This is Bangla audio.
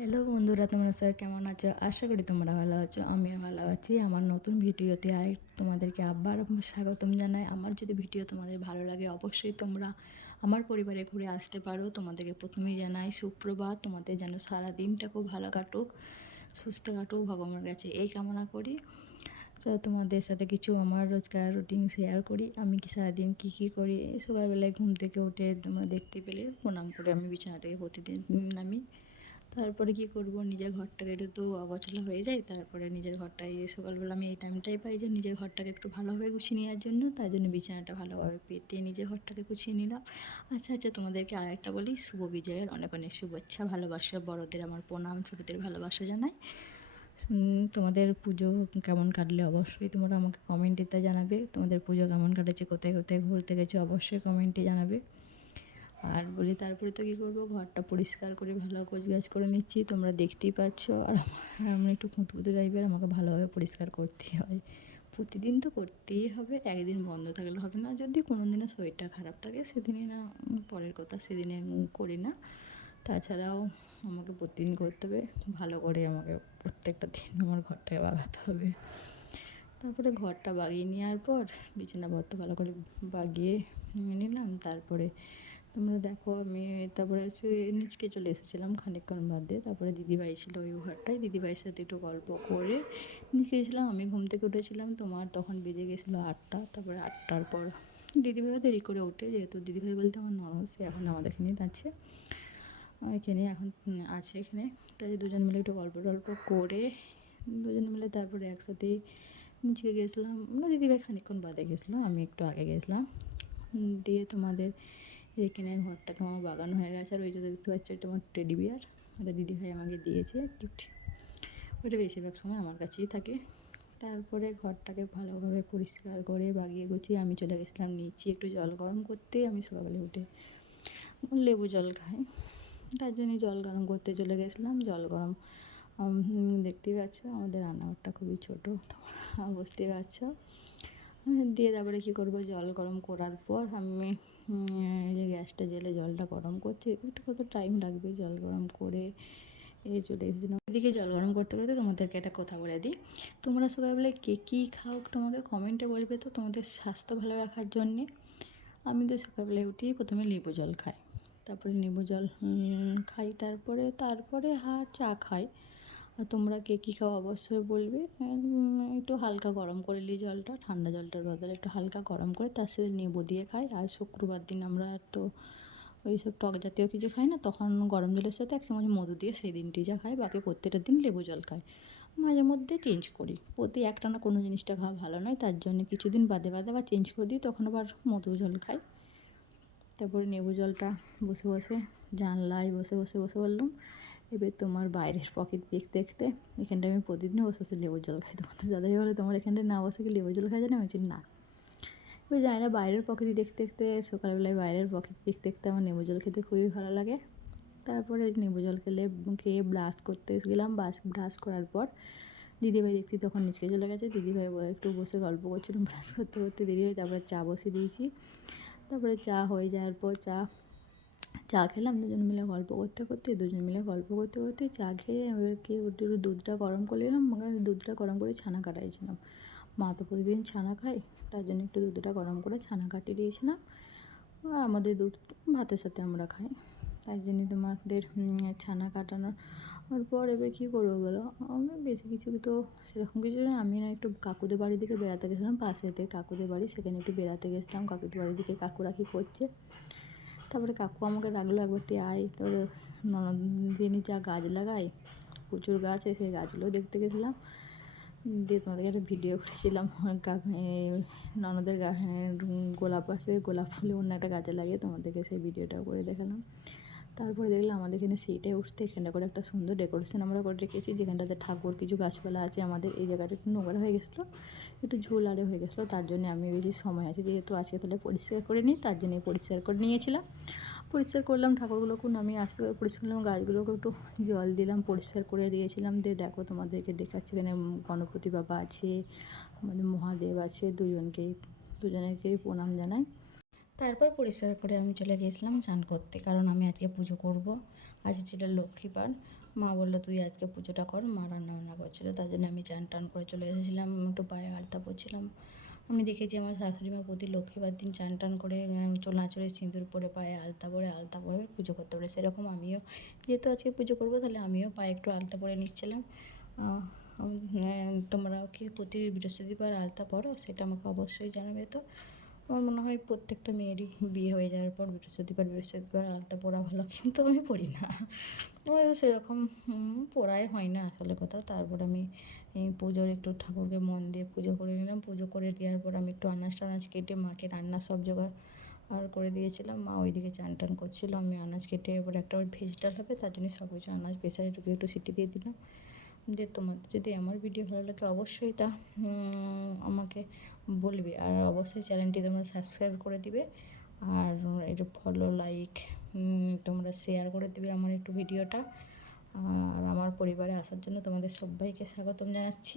হ্যালো বন্ধুরা, তোমরা সবাই কেমন আছো? আশা করি তোমরা ভালো আছো, আমিও ভালো আছি। আমার নতুন ভিডিওতে তোমাদেরকে আবার স্বাগতম জানাই। আমার যদি ভিডিও তোমাদের ভালো লাগে অবশ্যই তোমরা আমার পরিবারে ঘুরে আসতে পারো। তোমাদেরকে প্রথমেই জানাই সুপ্রভাত। তোমাদের যেন সারা দিনটা খুব ভালো কাটুক, সুস্থ কাটুক, ভগবানের কাছে এই কামনা করি। তো তোমাদের সাথে কিছু আমার রোজকার রুটিন শেয়ার করি। আমি কি সারাদিন কী করি। সকালবেলায় ঘুম থেকে উঠে তোমরা দেখতে পেলে প্রণাম করে আমি বিছানা থেকে প্রতিদিন নামি। তারপরে কি করব, নিজের ঘরটাকে একটু তো অগোছালো হয়ে যায়। তারপরে নিজের ঘরটাই সকালবেলা আমি এই টাইমটাই পাই যে নিজের ঘরটাকে একটু ভালোভাবে গুছিয়ে নেওয়ার জন্য। তাই জন্য বিছানাটা ভালোভাবে পেতে নিজের ঘরটাকে গুছিয়ে নিলাম। আচ্ছা, তোমাদেরকে আরেকটা বলি, শুভ বিজয়ের অনেক অনেক শুভেচ্ছা, ভালোবাসা। বড়দের আমার প্রণাম, ছোটোদের ভালোবাসা জানাই। তোমাদের পুজো কেমন কাটলে অবশ্যই তোমরা আমাকে কমেন্টে জানাবে। তোমাদের পুজো কেমন কাটেছে, কোথায় কোথায় ঘুরতে গেছো অবশ্যই কমেন্টে জানাবে। আর বলি তারপরে তো কী করবো, ঘরটা পরিষ্কার করে ভালো গোছগাছ করে নিচ্ছি, তোমরা দেখতেই পাচ্ছ। আর আমি একটু খুঁতখুঁতে টাইপের, আমাকে ভালোভাবে পরিষ্কার করতেই হয়। প্রতিদিন তো করতেই হবে, একদিন বন্ধ থাকলে হবে না। যদি কোনো দিনও শরীরটা খারাপ থাকে সেদিনে না, পরের কথা, সেদিনে করি না। তাছাড়াও আমাকে প্রতিদিন করতে হবে, ভালো করে আমাকে প্রত্যেকটা দিন আমার ঘরটাকে বাগাতে হবে। তারপরে ঘরটা বাগিয়ে নেওয়ার পর বিছানাপত্র ভালো করে বাগিয়ে নিলাম। তারপরে তোমরা দেখো আমি তারপরে নিচকে চলে এসেছিলাম খানিকক্ষণ বাদে। তারপরে দিদিভাই ছিল ওই ঘরটায়, দিদিভাইয়ের সাথে একটু গল্প করে নিচে গেছিলাম। আমি ঘুম থেকে উঠেছিলাম তোমার তখন বেজে গেছিলো 8টা। তারপরে 8টার পর দিদিভাইও দেরি করে ওঠে, যেহেতু দিদিভাই বলতে আমার ননদ, সে এখন আমাদের এখানেই আছে, এখানে এখন আছে এখানে। তাই দুজন মিলে একটু গল্প টল্প করে দুজন মিলে তারপরে একসাথেই নিচে গেছিলাম। দিদিভাই খানিকক্ষণ বাদে গেছিলো, আমি একটু আগে গেছিলাম। দিয়ে তোমাদের এখানে ঘরটাকে আমার বাগানো হয়ে গেছে। আর ওই যে দেখতে পাচ্ছ, এটা আমার টেডি বিয়ার, ওটা দিদিভাই আমাকে দিয়েছে গিফট। ওটা বেশিরভাগ সময় আমার কাছেই থাকে। তারপরে ঘরটাকে ভালোভাবে পরিষ্কার করে বাগিয়ে গুছিয়ে আমি চলে গেছিলাম নিচে একটু জল গরম করতে। আমি সকালে উঠে লেবু জল খাই, তার জন্য জল গরম করতে চলে গেছিলাম। জল গরম দেখতেই পাচ্ছ, আমাদের রান্নাঘরটা খুবই ছোটো, তোমরা বুঝতেই পারছো। দিয়ে তারপরে কী করবো, জল গরম করার পর আমি যে গ্যাসটা জেলে জলটা গরম করছি, একটু কত টাইম লাগবে, জল গরম করে চলে এসেছিলাম। এদিকে জল গরম করতে করতে তোমাদেরকে একটা কথা বলে দিই, তোমরা সকালবেলায় কে কী খাও একটু আমাকে কমেন্টে বলবে তো, তোমাদের স্বাস্থ্য ভালো রাখার জন্যে। আমি তো সকালবেলায় উঠেই প্রথমে লেবু জল খাই, তারপরে লেবু জল খাই, তারপরে চা খাই। আর তোমরা কে কী খাও অবশ্যই বলবে। একটু হালকা গরম করে নিই জলটা, ঠান্ডা জলটার বদলে একটু হালকা গরম করে তার সাথে লেবু দিয়ে খাই। আর শুক্রবার দিন আমরা তো ওই সব টক জাতীয় কিছু খাই না, তখন গরম জলের সাথে 1 চামচ মধু দিয়ে সেই দিনটি যা খাই, বাকি প্রত্যেকটা দিন লেবু জল খাই। মাঝে মধ্যে চেঞ্জ করি, প্রতি একটানা কোনো জিনিসটা খাওয়া ভালো নয়, তার জন্য কিছুদিন বাদে বাদে আবার চেঞ্জ করে দিই, তখন আবার মধু জল খাই। তারপরে লেবু জলটা বসে বসে জানলায় বসে বললাম, এবার তোমার বাইরের প্রকৃতি দেখতে দেখতে এখানটায় আমি প্রতিদিন বসে বসে লেবুর জল খাই। তোমাদের দাদাই বলে তোমার এখানটায় না বসে কি লেবু জল খাই জানো? আমি বলছি না, ওই জানি না, বাইরের প্রকৃতি দেখতে দেখতে সকালবেলায় বাইরের প্রকৃতি দেখতে দেখতে আমার লেবু জল খেতে খুবই ভালো লাগে। তারপরে লেবু জল খেয়ে ব্রাশ করতে গেলাম। ব্রাশ করার পর দিদিভাই দেখছি তখন নিচে চলে গেছে। দিদিভাই একটু বসে গল্প করছিলাম ব্রাশ করতে করতে, দিদিভাই তারপরে চা বসিয়ে দিয়েছি। তারপরে চা হয়ে যাওয়ার পর চা খেলাম দুজন মিলে গল্প করতে করতে চা খেয়ে এবার একটু দুধটা গরম করে নিলাম। দুধটা গরম করে ছানা কাটাইছিলাম, মা তো প্রতিদিন ছানা খায়, তার জন্য একটু দুধটা গরম করে ছানা কাটিয়ে দিয়েছিলাম। আর আমাদের দুধ ভাতের সাথে আমরা খাই, তাই জন্য তোমাদের ছানা কাটানোর পর এবার কী করবো বলো। আমরা বেশি কিছু তো সেরকম কিছু না, আমি না একটু কাকুদের বাড়ির দিকে বেড়াতে গেছিলাম, পাশেতে কাকুদের বাড়ি, সেখানে একটু বেড়াতে গেছিলাম। কাকুদের বাড়ির দিকে কাকুরা কী করছে, তারপরে কাকু আমাকে ডাকলো একবারটি আয়। তারপরে ননদিনী যা গাছ লাগায়, প্রচুর গাছ, সেই গাছগুলো দেখতে গেছিলাম। দিয়ে তোমাদেরকে একটা ভিডিও করেছিলাম, ননদের গোলাপ গাছে গোলাপ ফুলে অন্য একটা গাছে লাগিয়ে তোমাদেরকে সেই ভিডিওটাও করে দেখালাম। তারপরে দেখলাম আমাদের এখানে সেইটাই উঠতে এখানটা করে একটা সুন্দর ডেকোরেশন আমরা করে রেখেছি, যেখানটাতে ঠাকুর কিছু গাছপালা আছে। আমাদের এই জায়গাটা একটু নোংরা হয়ে গেছিলো, একটু ঝোল আরে হয়ে গেছিলো, তার জন্য আমি বেশি সময় আছে যেহেতু আজকে তাহলে পরিষ্কার করে নিই, তার জন্য পরিষ্কার করে নিয়েছিলাম। পরিষ্কার করলাম, ঠাকুরগুলোকে নামিয়ে আসতে করে পরিষ্কার করলাম, গাছগুলোকে একটু জল দিলাম, পরিষ্কার করে দিয়েছিলাম। দিয়ে দেখো তোমাদেরকে দেখাচ্ছি, এখানে গণপতি বাবা আছে, আমাদের মহাদেব আছে, দুজনেরকেই প্রণাম জানাই। তারপর পরিষ্কার করে আমি চলে গিয়েছিলাম স্নান করতে, কারণ আমি আজকে পুজো করব। আজ ছিল লক্ষ্মীবার, মা বললো তুই আজকে পুজোটা কর, মা রান্না বান্না করছিলো, তার জন্য আমি চান টান করে চলে এসেছিলাম, একটু পায়ে আলতা পরছিলাম। আমি দেখেছি আমার শাশুড়ি মা প্রতি লক্ষ্মীবার দিন চান টান করে নাচড়ে সিঁদুর পরে পায়ে আলতা পরে পুজো করতে পারে, সেরকম আমিও যেহেতু আজকে পুজো করবো তাহলে আমিও পায়ে একটু আলতা পরে নিচ্ছিলাম। তোমরাও কি প্রতি বৃহস্পতিবার আলতা পরো সেটা আমাকে অবশ্যই জানাবে। তো আমার মনে হয় প্রত্যেকটা মেয়েরই বিয়ে হয়ে যাওয়ার পর বৃহস্পতিবার আলতা পরা ভালো, কিন্তু আমি পড়ি না, আমার সেরকম পড়াই হয় না আসলে কথা। তারপর আমি এই পুজোর একটু ঠাকুরকে মন দিয়ে পুজো করে নিলাম। পুজো করে দেওয়ার পর আমি একটু আনাজ টানাজ কেটে মাকে রান্নার সব জোগাড় করে দিয়েছিলাম। মা ওইদিকে চান টান করছিলো, আমি আনাজ কেটে এবার একটা ভেজ ডাল হবে তার জন্য সব কিছু আনাজ প্রেসারে ঢুকে একটু সিটি দিয়ে দিলাম। যে তোমাদের যদি আমার ভিডিও ভালো লাগে অবশ্যই তা আমাকে বলবে, আর অবশ্যই চ্যানেলটি তোমরা সাবস্ক্রাইব করে দিবে, আর একটু ফলো লাইক তোমরা শেয়ার করে দিবে আমার একটু ভিডিওটা। আর আমার পরিবারে আসার জন্য তোমাদের সবাইকে স্বাগতম জানাচ্ছি।